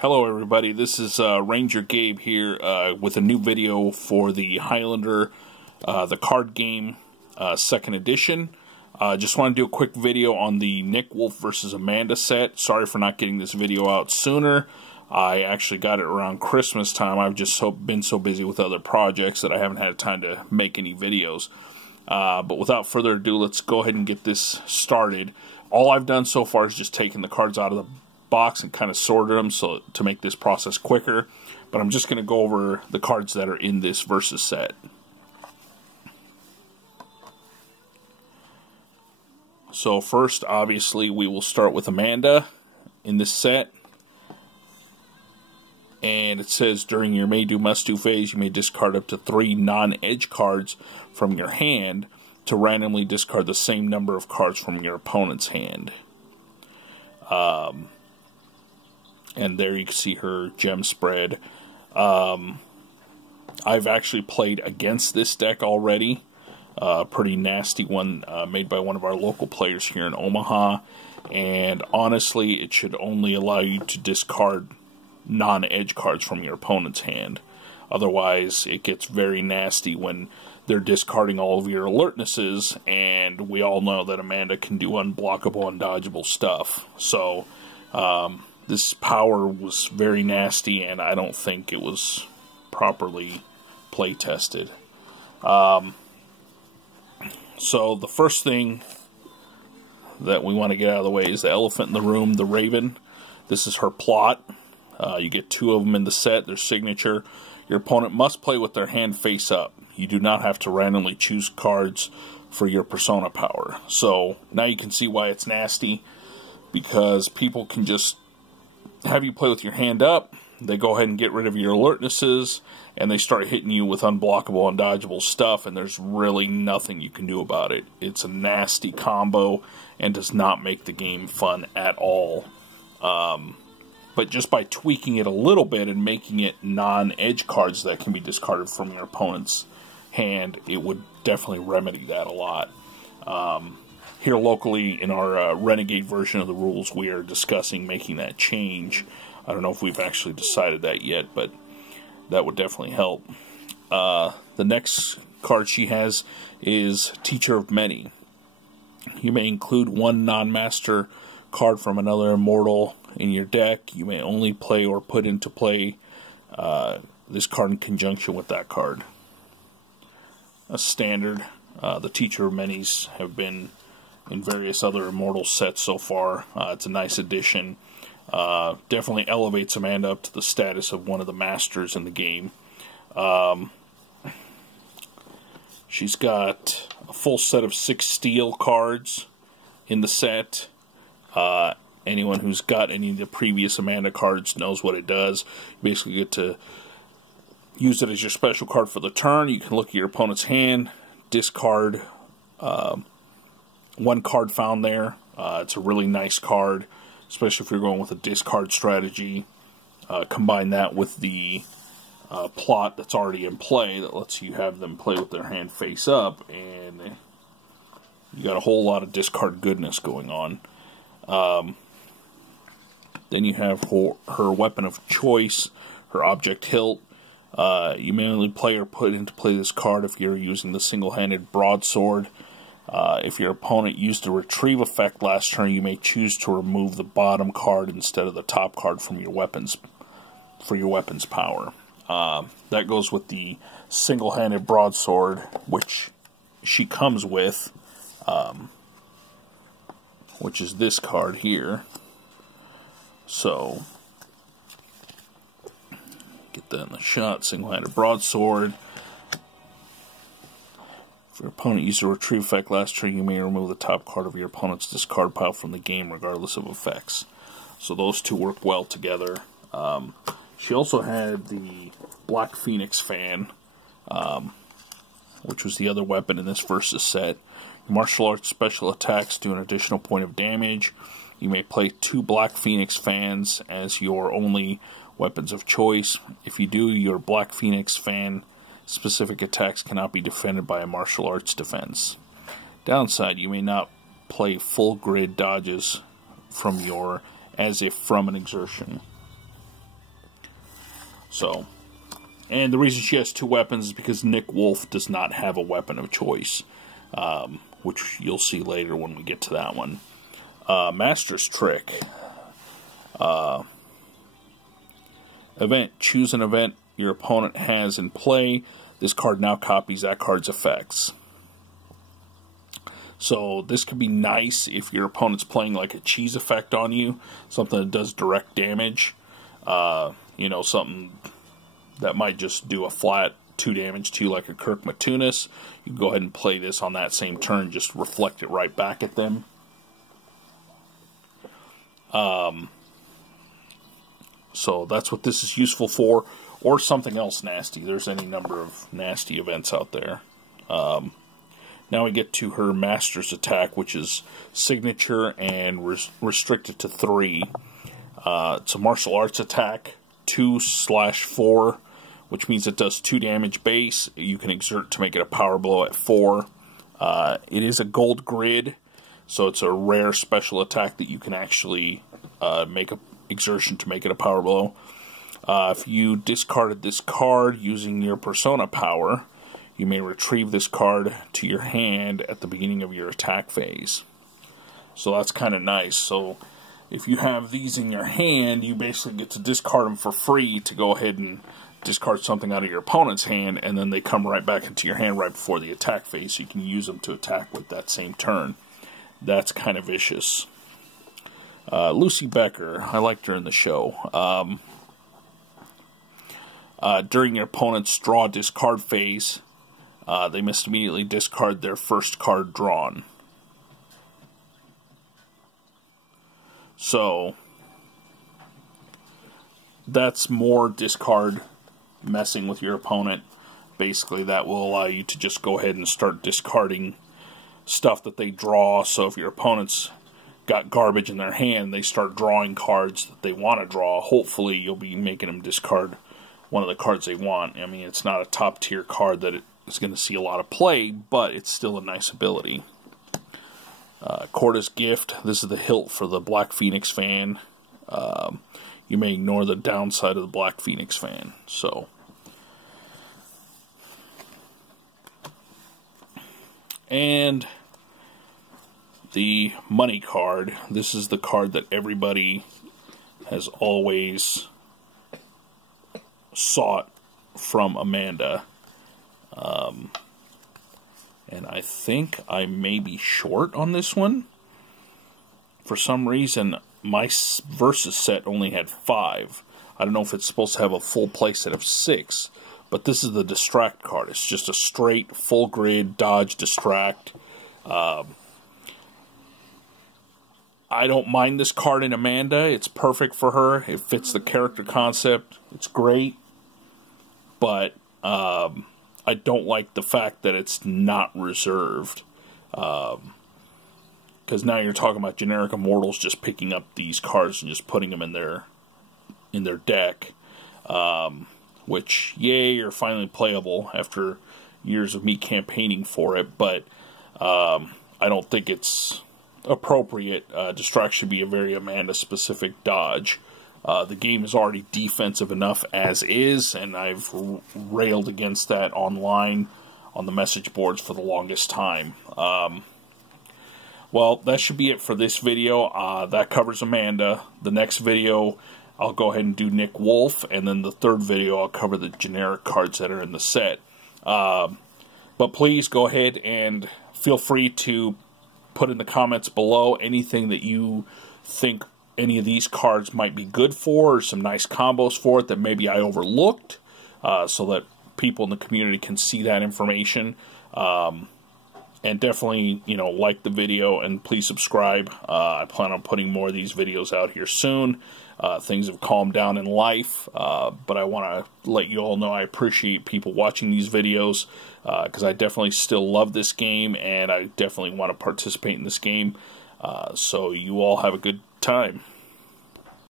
Hello everybody, this is Ranger Gabe here with a new video for the Highlander, the card game, 2nd edition. Just want to do a quick video on the Nick Wolfe versus Amanda set. Sorry for not getting this video out sooner. I actually got it around Christmas time. I've just been so busy with other projects that I haven't had time to make any videos. But without further ado, let's go ahead and get this started. All I've done so far is just taken the cards out of the box and kind of sorted them so to make this process quicker, but I'm just going to go over the cards that are in this versus set. So first, obviously, we will start with Amanda in this set, and it says during your may do must do phase you may discard up to 3 non-edge cards from your hand to randomly discard the same number of cards from your opponent's hand. And there you can see her gem spread. I've actually played against this deck already. Pretty nasty one made by one of our local players here in Omaha. And honestly, it should only allow you to discard non-edge cards from your opponent's hand. Otherwise, it gets very nasty when they're discarding all of your alertnesses. And we all know that Amanda can do unblockable, undodgeable stuff. So, this power was very nasty, and I don't think it was properly play tested. So the first thing that we want to get out of the way is the elephant in the room, the Raven. This is her plot. You get 2 of them in the set, their signature. Your opponent must play with their hand face up. You do not have to randomly choose cards for your persona power. So now you can see why it's nasty, because people can just have you play with your hand up, they go ahead and get rid of your alertnesses, and they start hitting you with unblockable, undodgeable stuff, and there's really nothing you can do about it. It's a nasty combo, and does not make the game fun at all. But just by tweaking it a little bit, and making it non-edge cards that can be discarded from your opponent's hand, it would definitely remedy that a lot. Here locally, in our Renegade version of the rules, we are discussing making that change. I don't know if we've actually decided that yet, but that would definitely help. The next card she has is Teacher of Many. You may include 1 non-master card from another immortal in your deck. You may only play or put into play this card in conjunction with that card. A standard. The Teacher of Many's have been in various other Immortal sets so far. It's a nice addition. Definitely elevates Amanda up to the status of one of the masters in the game. She's got a full set of 6 steel cards in the set. Anyone who's got any of the previous Amanda cards knows what it does. You basically get to use it as your special card for the turn. You can look at your opponent's hand, discard 1 card found there. It's a really nice card, especially if you're going with a discard strategy. Combine that with the plot that's already in play that lets you have them play with their hand face up, and you got a whole lot of discard goodness going on. Then you have her weapon of choice, her object hilt. You may only play or put into play this card if you're using the single-handed broadsword. If your opponent used a retrieve effect last turn, you may choose to remove the bottom card instead of the top card from your weapons for your weapon's power. That goes with the single-handed broadsword, which she comes with, which is this card here. So get that in the shot. Single-handed broadsword. If your opponent used a retrieve effect last turn, you may remove the top card of your opponent's discard pile from the game, regardless of effects. So those 2 work well together. She also had the Black Phoenix fan, which was the other weapon in this versus set. Your martial arts special attacks do an additional point of damage. You may play 2 Black Phoenix fans as your only weapons of choice. If you do, your Black Phoenix fan specific attacks cannot be defended by a martial arts defense. Downside, you may not play full grid dodges from your as if from an exertion. So, and the reason she has 2 weapons is because Nick Wolfe does not have a weapon of choice, which you'll see later when we get to that one. Master's Trick. Event. Choose an event your opponent has in play. This card now copies that card's effects. So this could be nice if your opponent's playing like a cheese effect on you, something that does direct damage. You know, something that might just do a flat 2 damage to you like a Kirk Matunis. You can go ahead and play this on that same turn, just reflect it right back at them. So that's what this is useful for, or something else nasty. There's any number of nasty events out there. Now we get to her Master's Attack, which is signature and restricted to 3. It's a martial arts attack, 2/4, which means it does 2 damage base. You can exert to make it a power blow at 4. It is a gold grid, so it's a rare special attack that you can actually make a exertion to make it a power blow. If you discarded this card using your persona power, you may retrieve this card to your hand at the beginning of your attack phase. So that's kind of nice. So if you have these in your hand, you basically get to discard them for free to go ahead and discard something out of your opponent's hand, and then they come right back into your hand right before the attack phase, so you can use them to attack with that same turn. That's kind of vicious. Lucy Becker, I liked her in the show. During your opponent's draw discard phase, they must immediately discard their first card drawn. So that's more discard messing with your opponent. Basically, that will allow you to just go ahead and start discarding stuff that they draw. So if your opponent's got garbage in their hand, they start drawing cards that they want to draw. Hopefully, you'll be making them discard one of the cards they want. I mean, it's not a top tier card that is going to see a lot of play, but it's still a nice ability. Corda's Gift. This is the hilt for the Black Phoenix fan. You may ignore the downside of the Black Phoenix fan. So, and the money card. This is the card that everybody has always sought from Amanda. And I think I may be short on this one. For some reason, my Versus set only had 5. I don't know if it's supposed to have a full play set of 6. But this is the Distract card. It's just a straight, full grid, dodge, distract. I don't mind this card in Amanda. It's perfect for her. It fits the character concept. It's great. But I don't like the fact that it's not reserved. Because now you're talking about generic immortals just picking up these cards and just putting them in their deck. Which, yay, you're finally playable after years of me campaigning for it. But I don't think it's appropriate. Distract should be a very Amanda-specific dodge. The game is already defensive enough as is, and I've railed against that online on the message boards for the longest time. Well, that should be it for this video. That covers Amanda. The next video, I'll go ahead and do Nick Wolfe, and then the third video, I'll cover the generic cards that are in the set. But please go ahead and feel free to put in the comments below anything that you think any of these cards might be good for, or some nice combos for it that maybe I overlooked, so that people in the community can see that information. And definitely, you know, like the video and please subscribe. I plan on putting more of these videos out here soon. Things have calmed down in life, but I want to let you all know I appreciate people watching these videos, because I definitely still love this game, and I definitely want to participate in this game. So you all have a good time.